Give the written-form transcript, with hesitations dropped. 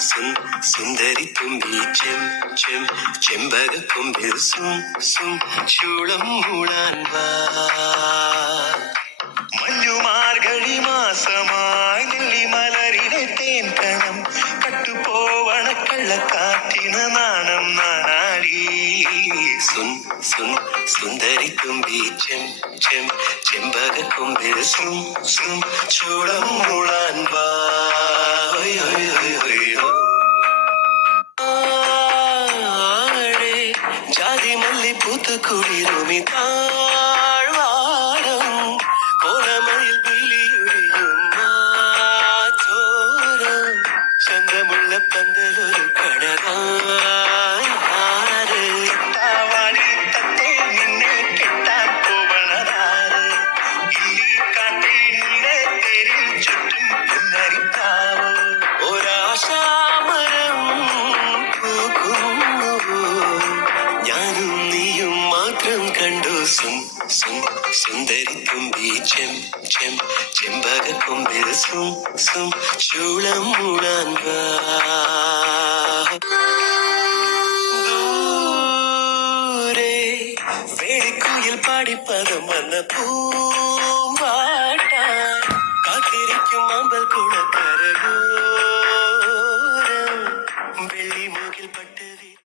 സുന്ദരി തുമ്പി ചെമ്പക കൊമ്പിൽ ചൂളം മൂടാൻ വാ. മഞ്ഞുമാർഗഴി മാസമായി നെല്ലിമലരിലെ തേൻ കണം കട്ടുപോവണ കള്ളക്കാറ്റിന് നാണം നാണാടി. സുന്ദരി തുമ്പി ചെമ്പക കൊമ്പിൽ ചൂളം മൂടാൻ വാ. ജാതി മല്ലി പൂത്ത് കുളിരുമി താഴ്വാരം ഓണമയിൽ വിളിയൊഴിയും ചോരം ചന്ദ്രമുള്ള പന്തലൊരു കടകാര് താവാടി തത്തേ നിന്നെ കെട്ടാൻ പോവണതാര് ഇല്ലി കാട്ടിൽ നിന്നെ തേരിൽ ചുറ്റും പുന്നരിത്താവ് ഒരാശാമരം പൂക്കുന്നു ഞാനും നീയും മാത്രം കണ്ടു. സുന്ദരി തുമ്പി ചെമ്പക കൊമ്പിൽ ചൂളം മൂടാൻ വാ. ദൂരെ വേളിക്കുയിൽ പാടിപ്പദം വന്ന പൂമ്പാട്ടാൻ കാത്തിരിക്കും അമ്പൽ കുളക്കരയോരം വെള്ളിമുകിൽ പട്ട്